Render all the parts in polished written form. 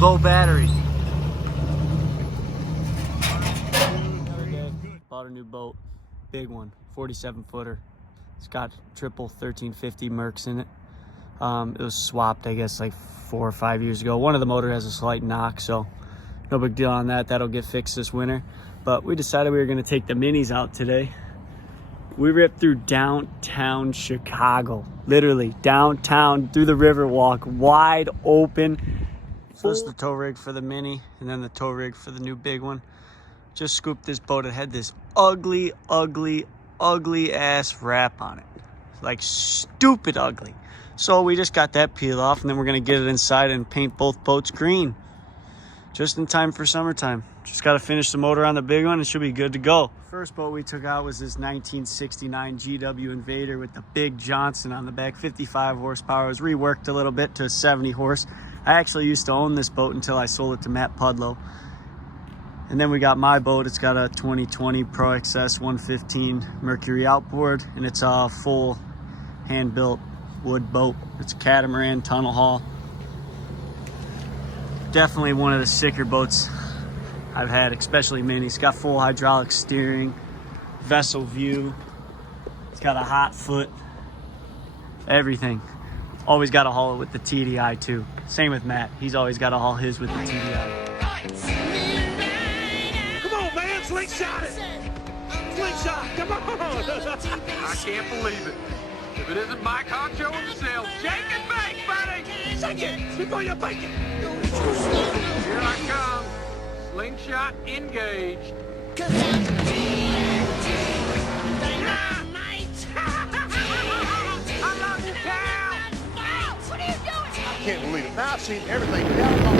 Low battery. Bought a new boat, big one, 47 footer. It's got triple 1350 Mercs in it. It was swapped, I guess, like 4 or 5 years ago. One of the motor has a slight knock, so no big deal on that. That'll get fixed this winter. But we decided we were gonna take the minis out today. We ripped through downtown Chicago, literally downtown, through the Riverwalk, wide open. So this is the tow rig for the mini, and then the tow rig for the new big one. Just scooped this boat. It had this ugly, ugly, ugly ass wrap on it. Like stupid ugly. So we just got that peeled off, and then we're gonna get it inside and paint both boats green. Just in time for summertime. Just gotta finish the motor on the big one and should be good to go. First boat we took out was this 1969 GW Invader with the big Johnson on the back, 55 horsepower. It was reworked a little bit to 70 horse. I actually used to own this boat until I sold it to Matt Pudlow. And then we got my boat. It's got a 2020 Pro XS 115 Mercury outboard, and it's a full hand-built wood boat. It's a catamaran tunnel haul. Definitely one of the sicker boats I've had, especially mini. It's got full hydraulic steering, vessel view. It's got a hot foot, everything. Always got to haul it with the TDI too. Same with Matt. He's always got to haul his with the TDI. Come on, man, slingshot it. Slingshot, come on. I can't believe it. If it isn't Mike Honcho himself, shake and bake, buddy. Shake it before you bake it. Here I come. Slingshot engaged. I love you, Cal. What are you doing? I can't believe it. Now I've seen everything down on.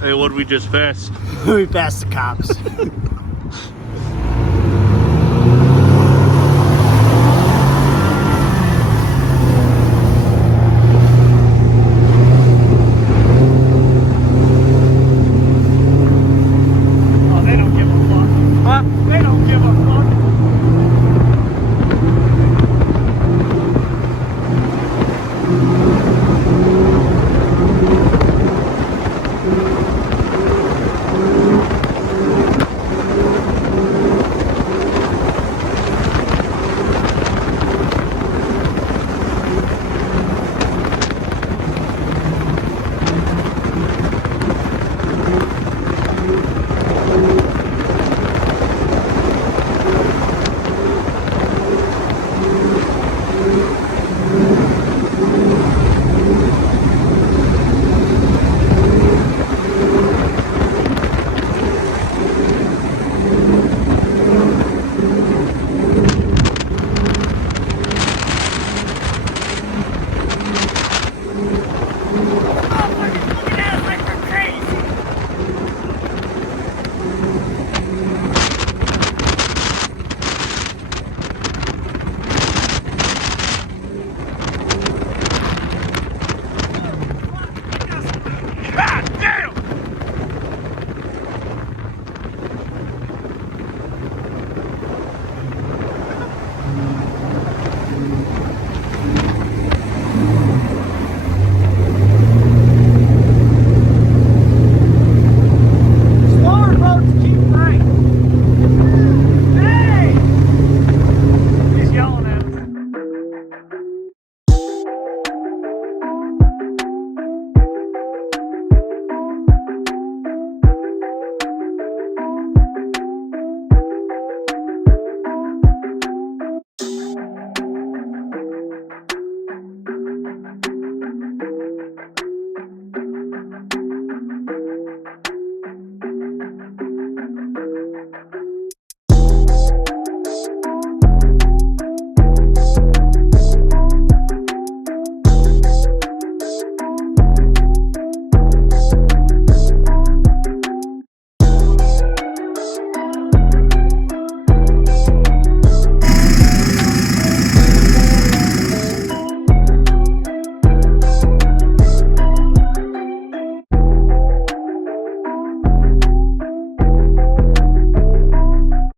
Hey, what did we just pass? We passed the cops.